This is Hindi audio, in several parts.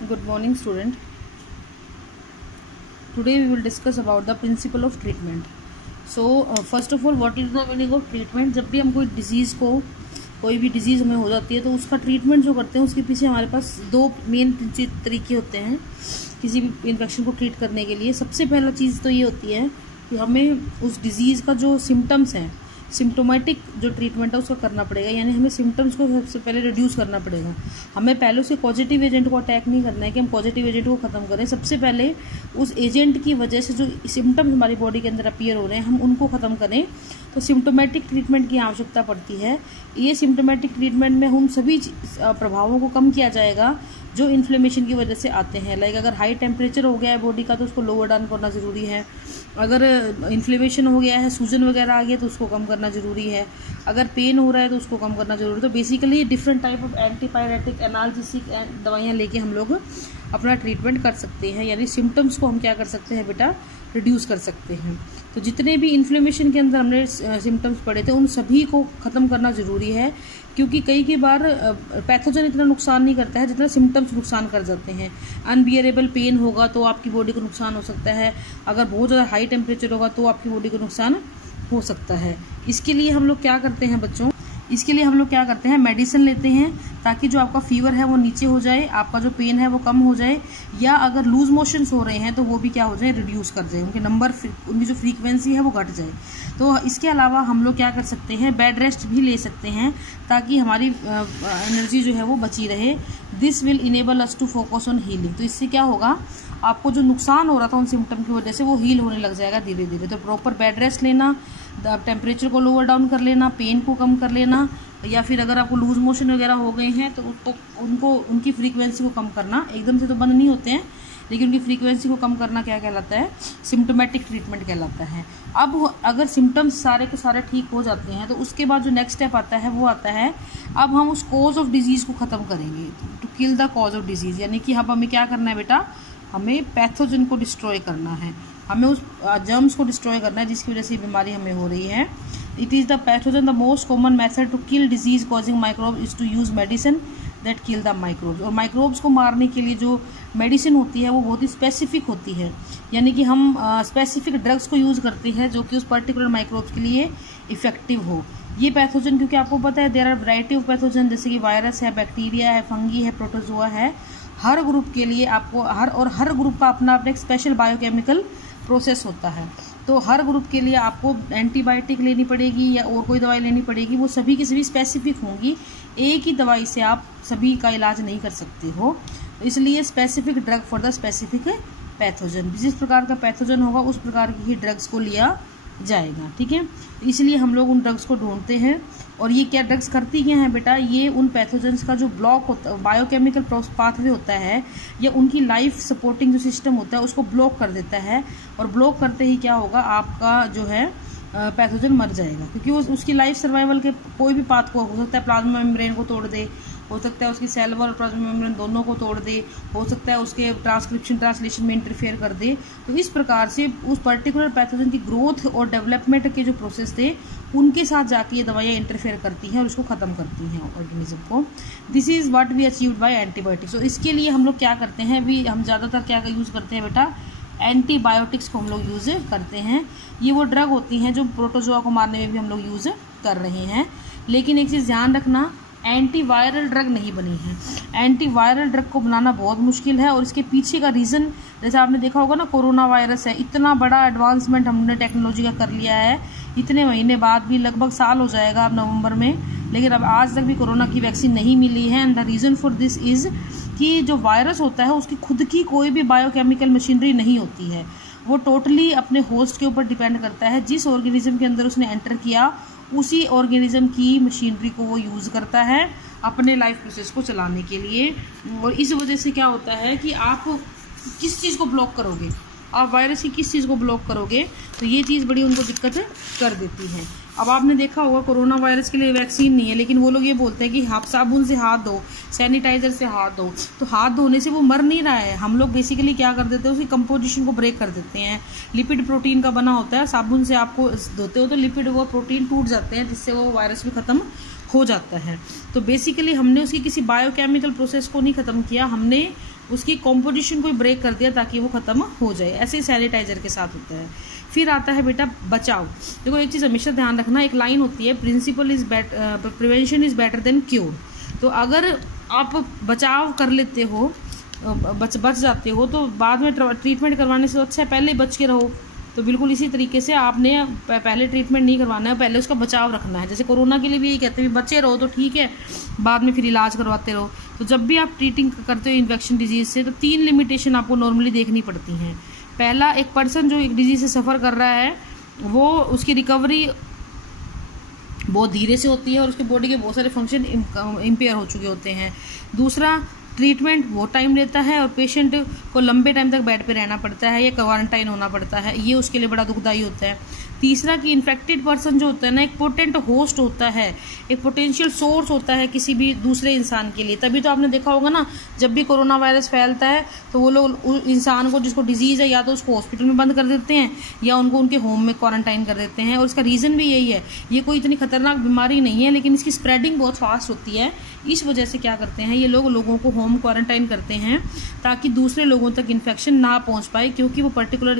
Good morning, student. Today we will discuss about the principle of treatment. So, first of all, what is the meaning of treatment? जब भी हम कोई भी डिजीज़ हमें हो जाती है तो उसका ट्रीटमेंट जो करते हैं उसके पीछे हमारे पास दो मेन तरीके होते हैं किसी भी इन्फेक्शन को ट्रीट करने के लिए। सबसे पहला चीज़ तो ये होती है कि हमें उस डिज़ीज़ का जो सिम्टम्स हैं, सिम्टोमेटिक जो ट्रीटमेंट है उसका करना पड़ेगा, यानी हमें सिम्टम्स को सबसे पहले रिड्यूस करना पड़ेगा। हमें पहले उसके पॉजिटिव एजेंट को अटैक नहीं करना है कि हम पॉजिटिव एजेंट को ख़त्म करें। सबसे पहले उस एजेंट की वजह से जो सिम्टम्स हमारी बॉडी के अंदर अपीयर हो रहे हैं हम उनको ख़त्म करें। तो सिम्टोमेटिक ट्रीटमेंट की आवश्यकता पड़ती है। ये सिम्टोमेटिक ट्रीटमेंट में उन सभी प्रभावों को कम किया जाएगा जो इन्फ्लेमेशन की वजह से आते हैं। लाइक अगर हाई टेम्परेचर हो गया है बॉडी का तो उसको लोअर डाउन करना ज़रूरी है। अगर इन्फ्लेमेशन हो गया है, सूजन वगैरह आ गया तो उसको कम करना ज़रूरी है। अगर पेन हो रहा है तो उसको कम करना ज़रूरी है। तो basically different type of antipyretic analgesic दवाइयाँ लेके हम लोग अपना ट्रीटमेंट कर सकते हैं, यानी सिम्टम्स को हम क्या कर सकते हैं बेटा, रिड्यूस कर सकते हैं। तो जितने भी इन्फ्लेमेशन के अंदर हमने सिम्टम्स पढ़े थे उन सभी को ख़त्म करना ज़रूरी है, क्योंकि कई बार पैथोजन इतना नुकसान नहीं करता है जितना सिम्टम्स नुकसान कर जाते हैं। अनबियरेबल पेन होगा तो आपकी बॉडी को नुकसान हो सकता है। अगर बहुत ज़्यादा हाई टेम्परेचर होगा तो आपकी बॉडी को नुकसान हो सकता है। इसके लिए हम लोग क्या करते हैं बच्चों, मेडिसिन लेते हैं ताकि जो आपका फीवर है वो नीचे हो जाए, आपका जो पेन है वो कम हो जाए, या अगर लूज मोशंस हो रहे हैं तो वो भी क्या हो जाए, रिड्यूस कर जाए, उनकी जो फ्रीक्वेंसी है वो घट जाए। तो इसके अलावा हम लोग क्या कर सकते हैं, बेड रेस्ट भी ले सकते हैं ताकि हमारी एनर्जी जो है वो बची रहे। This will enable us to focus on healing. तो इससे क्या होगा, आपको जो नुकसान हो रहा था उन सिम्टम की वजह से वो हील होने लग जाएगा धीरे धीरे। तो प्रॉपर बेड रेस्ट लेना, टेम्परेचर को लोअर डाउन कर लेना, पेन को कम कर लेना, या फिर अगर आपको लूज मोशन वगैरह हो गए हैं तो उनकी फ्रीक्वेंसी को कम करना। एकदम से तो बंद नहीं होते हैं, लेकिन उनकी फ्रीक्वेंसी को कम करना क्या कहलाता है, सिम्टोमेटिक ट्रीटमेंट कहलाता है। अब अगर सिम्टम्स सारे के सारे ठीक हो जाते हैं तो उसके बाद जो नेक्स्ट स्टेप आता है वो आता है, अब हम उस कॉज ऑफ डिजीज़ को ख़त्म करेंगे, to kill the cause of disease. यानी कि अब हमें क्या करना है बेटा, हमें पैथोजन को डिस्ट्रॉय करना है, हमें उस जर्म्स को डिस्ट्रॉय करना है जिसकी वजह से बीमारी हमें हो रही है। It is the pathogen the most common method to kill disease causing microbe is to use medicine that kill the microbes. और माइक्रोब्स को मारने के लिए जो मेडिसिन होती है वो बहुत ही स्पेसिफिक होती है, यानी कि हम स्पेसिफिक ड्रग्स को यूज़ करते हैं जो कि उस पर्टिकुलर माइक्रोब्स के लिए इफेक्टिव हो। ये पैथोजन, क्योंकि आपको पता है there are variety of pathogen, जैसे कि वायरस है, बैक्टीरिया है, फंगी है, प्रोटोजोआ है। हर ग्रुप के लिए आपको हर ग्रुप का अपना एक स्पेशल बायोकेमिकल प्रोसेस होता है। तो हर ग्रुप के लिए आपको एंटीबायोटिक लेनी पड़ेगी या और कोई दवाई लेनी पड़ेगी, वो सभी की सभी स्पेसिफिक होंगी। एक ही दवाई से आप सभी का इलाज नहीं कर सकते हो, इसलिए specific drug for the specific pathogen. जिस प्रकार का पैथोजन होगा उस प्रकार की ही ड्रग्स को लिया जाएगा, ठीक है। इसलिए हम लोग उन ड्रग्स को ढूंढते हैं। और ये क्या ड्रग्स करती क्या हैं बेटा, ये उन पैथोजेंस का जो ब्लॉक होता है, बायोकेमिकल पाथवे होता है या उनकी लाइफ सपोर्टिंग जो सिस्टम होता है उसको ब्लॉक कर देता है। और ब्लॉक करते ही क्या होगा, आपका जो है पैथोजन मर जाएगा, क्योंकि वो उसकी लाइफ सर्वाइवल के कोई भी पाथ को, हो सकता है प्लाज्मा मेम्ब्रेन को तोड़ दे, हो सकता है उसकी सेल वॉल और प्लाज्मा मेम्ब्रेन दोनों को तोड़ दे, हो सकता है उसके ट्रांसलेशन में इंटरफेयर कर दे। तो इस प्रकार से उस पर्टिकुलर पैथोजन की ग्रोथ और डेवलपमेंट के जो प्रोसेस थे उनके साथ जाके ये दवाइयाँ इंटरफेयर करती हैं और उसको ख़त्म करती हैं ऑर्गेनिज्म को। This is what we achieved by antibiotics. तो इसके लिए हम लोग क्या करते हैं, हम ज़्यादातर क्या यूज़ करते हैं बेटा, एंटीबायोटिक्स को हम लोग यूज़ करते हैं। ये वो ड्रग होती हैं जो प्रोटोजोआ को मारने में भी हम लोग यूज़ कर रहे हैं। लेकिन एक चीज़ ध्यान रखना, एंटीवायरल ड्रग नहीं बनी है। एंटीवायरल ड्रग को बनाना बहुत मुश्किल है और इसके पीछे का रीज़न, जैसे आपने देखा होगा ना, कोरोना वायरस है। इतना बड़ा एडवांसमेंट हमने टेक्नोलॉजी का कर लिया है, इतने महीने बाद भी, लगभग साल हो जाएगा अब नवंबर में, लेकिन अब आज तक भी कोरोना की वैक्सीन नहीं मिली है। And the reason for this is कि जो वायरस होता है उसकी खुद की कोई भी बायोकेमिकल मशीनरी नहीं होती है, वो टोटली अपने होस्ट के ऊपर डिपेंड करता है। जिस ऑर्गेनिज्म के अंदर उसने एंटर किया उसी ऑर्गेनिज्म की मशीनरी को वो यूज़ करता है अपने लाइफ प्रोसेस को चलाने के लिए। और इस वजह से क्या होता है कि आप किस चीज़ को ब्लॉक करोगे, आप वायरस की किस चीज़ को ब्लॉक करोगे, तो ये चीज़ बड़ी उनको दिक्कत कर देती है। अब आपने देखा होगा कोरोना वायरस के लिए वैक्सीन नहीं है, लेकिन वो लोग ये बोलते हैं कि आप साबुन से हाथ धो, सैनिटाइजर से हाथ धो। तो हाथ धोने से वो मर नहीं रहा है। हम लोग बेसिकली क्या कर देते हैं, उसकी कंपोजिशन को ब्रेक कर देते हैं। लिपिड प्रोटीन का बना होता है, साबुन से आपको धोते हो तो लिपिड वो प्रोटीन टूट जाते हैं, जिससे वो वायरस भी ख़त्म हो जाता है। तो बेसिकली हमने उसकी किसी बायोकेमिकल प्रोसेस को नहीं ख़त्म किया, हमने उसकी कॉम्पोजिशन को ब्रेक कर दिया ताकि वो ख़त्म हो जाए। ऐसे ही सैनिटाइजर के साथ होता है। फिर आता है बेटा बचाव। देखो एक चीज़ हमेशा ध्यान रखना, एक लाइन होती है principle is prevention is better than cure. तो अगर आप बचाव कर लेते हो, बच जाते हो, तो बाद में ट्रीटमेंट करवाने से अच्छा है पहले बच के रहो। तो बिल्कुल इसी तरीके से आपने पहले ट्रीटमेंट नहीं करवाना है, पहले उसका बचाव रखना है। जैसे कोरोना के लिए भी यही कहते हैं बचे रहो तो ठीक है, बाद में फिर इलाज करवाते रहो। तो जब भी आप ट्रीटिंग करते हो इन्फेक्शन डिजीज़ से, तो 3 लिमिटेशन आपको नॉर्मली देखनी पड़ती हैं। पहला, एक पर्सन जो एक डिजीज़ से सफ़र कर रहा है वो उसकी रिकवरी बहुत धीरे से होती है और उसके बॉडी के बहुत सारे फंक्शन इम्पेयर हो चुके होते हैं। दूसरा, ट्रीटमेंट बहुत टाइम लेता है और पेशेंट को लंबे टाइम तक बेड पे रहना पड़ता है या क्वारंटाइन होना पड़ता है, ये उसके लिए बड़ा दुखदायी होता है। तीसरा कि इन्फेक्टेड पर्सन जो होता है ना, एक पोटेंट होस्ट होता है, एक पोटेंशियल सोर्स होता है किसी भी दूसरे इंसान के लिए। तभी तो आपने देखा होगा ना, जब भी कोरोना वायरस फैलता है तो वो लोग इंसान को जिसको डिजीज़ है या तो उसको हॉस्पिटल में बंद कर देते हैं या उनको उनके होम में क्वारंटाइन कर देते हैं। और इसका रीज़न भी यही है, ये कोई इतनी खतरनाक बीमारी नहीं है लेकिन इसकी स्प्रेडिंग बहुत फास्ट होती है। इस वजह से क्या करते हैं ये लोगों को होम क्वारंटाइन करते हैं ताकि दूसरे लोगों तक इन्फेक्शन ना पहुंच पाए, क्योंकि वो पर्टिकुलर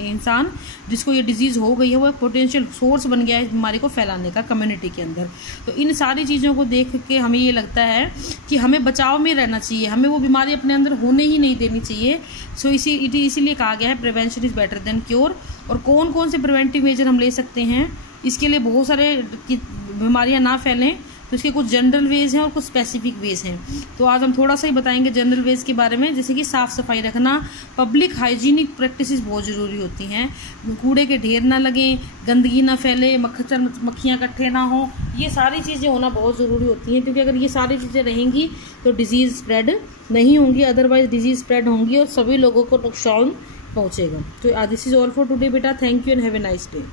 इंसान जिसको ये डिजीज़ हो गई है वो एक पोटेंशियल सोर्स बन गया है इस बीमारी को फैलाने का कम्युनिटी के अंदर। तो इन सारी चीज़ों को देख के हमें ये लगता है कि हमें बचाव में रहना चाहिए, हमें वो बीमारी अपने अंदर होने ही नहीं देनी चाहिए। सो इसीलिए कहा गया है prevention is better than cure. और कौन कौन से प्रिवेंटिव मेजर हम ले सकते हैं इसके लिए, बहुत सारे बीमारियाँ ना फैलें तो इसके कुछ जनरल वेज हैं और कुछ स्पेसिफिक वेज हैं। तो आज हम थोड़ा सा ही बताएंगे जनरल वेज के बारे में, जैसे कि साफ़ सफाई रखना, पब्लिक हाइजीनिक प्रैक्टिसेस बहुत ज़रूरी होती हैं। कूड़े के ढेर ना लगें, गंदगी ना फैले, मक्खियाँ इकट्ठे ना हो, ये सारी चीज़ें होना बहुत ज़रूरी होती हैं। क्योंकि अगर ये सारी चीज़ें रहेंगी तो डिजीज़ स्प्रेड नहीं होंगी, अदरवाइज डिजीज़ स्प्रेड होंगी और सभी लोगों को नुकसान पहुँचेगा। तो this is all for today बेटा, thank you and have a nice day.